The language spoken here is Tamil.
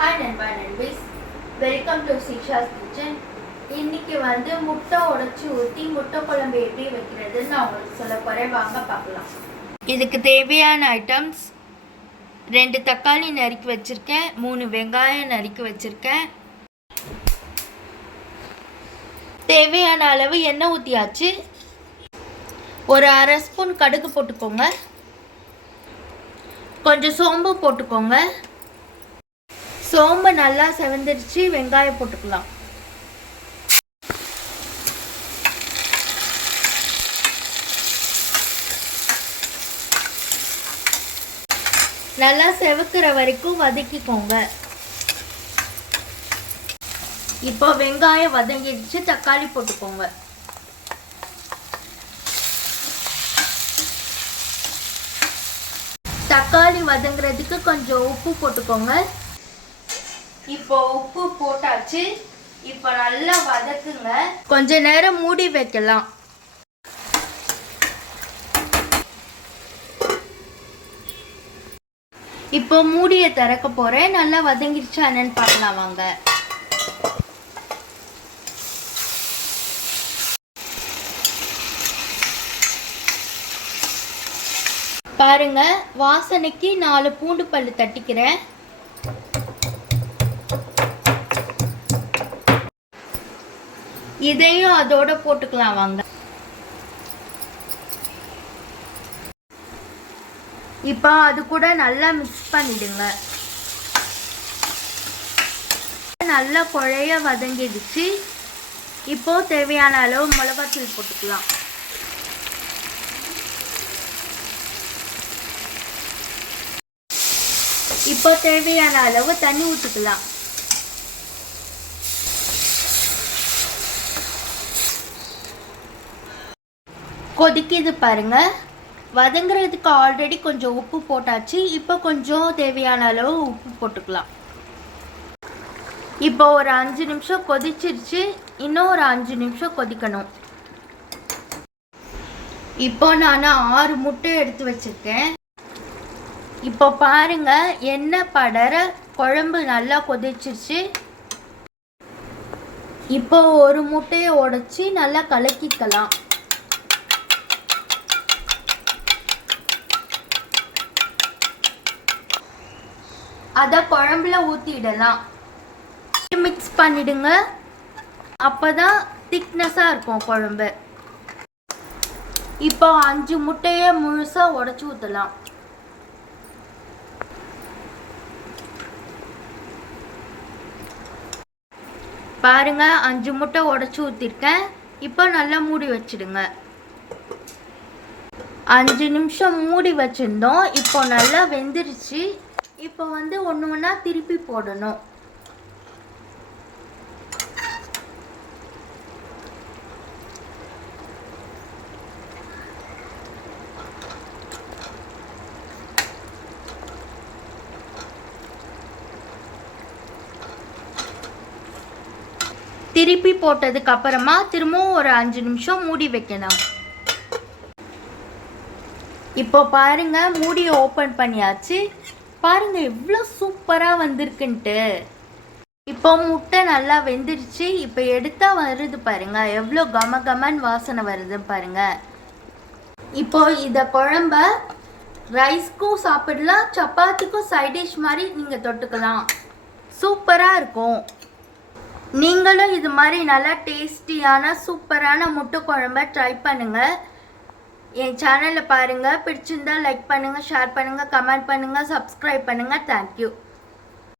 ஹாய் நண்பா நண்பிஸ் வெல்கம் டு சிஷாஸ் கிச்சன் இன்னைக்கு வந்து முட்டை உடைச்சி ஊற்றி முட்டை குழம்பு எப்படி வைக்கிறதுன்னு நான் உங்களுக்கு சொல்ல போகிறேன் வாங்க பார்க்கலாம். இதுக்கு தேவையான ஐட்டம்ஸ் ரெண்டு தக்காளி நறுக்கி வச்சுருக்கேன். மூணு வெங்காயம் நறுக்கி வச்சுருக்கேன். தேவையான அளவு எண்ணெய் ஊற்றியாச்சு ஒரு அரை ஸ்பூன் கடுகு போட்டுக்கோங்க. கொஞ்சம் சோம்பு போட்டுக்கோங்க. சோம்பு நல்லா செவந்துருச்சு வெங்காயம் போட்டுக்கலாம். நல்லா செவக்கிற வரைக்கும் வதக்கிக்கோங்க. இப்போ வெங்காயம் வதங்கிடுச்சு தக்காளி போட்டுக்கோங்க. தக்காளி வதங்குறதுக்கு கொஞ்சம் உப்பு போட்டுக்கோங்க. இப்போ உப்பு போட்டாச்சு. இப்போ நல்லா வதக்குங்க. கொஞ்ச நேரம் மூடி வைக்கலாம். இப்போ மூடியை திறக்க போறேன். நல்லா வதங்கிடுச்சு என்னன்னு பார்க்கலாம் வாங்க. பாருங்க வாசனைக்கு நாலு பூண்டு பல்லு தட்டிக்கிறேன். இதையும் அதோட போட்டுக்கலாம் வாங்க. இப்போ அது கூட நல்லா மிக்ஸ் பண்ணிடுங்க. நல்லா குழைய வதங்கிடுச்சு. இப்போ தேவையான அளவு மிளகாத்தூள் போட்டுக்கலாம். இப்போ தேவையான அளவு தண்ணி ஊற்றிக்கலாம் கொதிக்குது பாருங்க. வதங்குறதுக்கு ஆல்ரெடி கொஞ்சம் உப்பு போட்டாச்சு. இப்போ கொஞ்சம் தேவையான அளவு உப்பு போட்டுக்கலாம். இப்போ ஒரு அஞ்சு நிமிஷம் கொதிச்சிருச்சு. இன்னும் ஒரு அஞ்சு நிமிஷம் கொதிக்கணும். இப்போ நான் ஆறு முட்டை எடுத்து வச்சுருக்கேன். இப்போ பாருங்க எண்ணெய் படர குழம்பு நல்லா கொதிச்சிருச்சு. இப்போ ஒரு முட்டையை உடைச்சி நல்லா கலக்கிக்கலாம். அதை குழம்புல ஊற்றிடலாம் மிக்ஸ் பண்ணிடுங்க. அப்போ தான் திக்னஸாக இருக்கும் குழம்பு. இப்போ அஞ்சு முட்டையை முழுசாக உடச்சி ஊற்றலாம் பாருங்க அஞ்சு முட்டை உடச்சி ஊற்றிருக்கேன் இப்போ நல்லா மூடி வச்சிடுங்க. அஞ்சு நிமிஷம் மூடி வச்சுருந்தோம். இப்போ நல்லா வெந்துருச்சு. இப்போ வந்து ஒன்று ஒன்றா திருப்பி போடணும். திருப்பி போட்டதுக்கு அப்புறமா திரும்பவும் ஒரு அஞ்சு நிமிஷம் மூடி வைக்கணும். இப்போ பாருங்க மூடியை ஓப்பன் பண்ணியாச்சு. பாருங்க எவ்வளோ சூப்பராக வந்திருக்குன்ட்டு. இப்போ முட்டை நல்லா வெந்துருச்சு இப்போ எடுத்தா வருது பாருங்க. எவ்வளோ கம கமன் வாசனை வருது பாருங்க. இப்போ இதை குழம்ப ரைஸ்க்கும் சாப்பிடலாம். சப்பாத்திக்கும் சைடிஷ் மாதிரி நீங்கள் தொட்டுக்கலாம். சூப்பராக இருக்கும். நீங்களும் இது மாதிரி நல்லா டேஸ்டியான சூப்பரான முட்டை குழம்ப ட்ரை பண்ணுங்கள் என் சேனலில் பாருங்கள் பிடிச்சிருந்தா லைக் பண்ணுங்கள் ஷேர் பண்ணுங்கள் கமெண்ட் பண்ணுங்கள் சப்ஸ்கிரைப் பண்ணுங்கள் தேங்க்யூ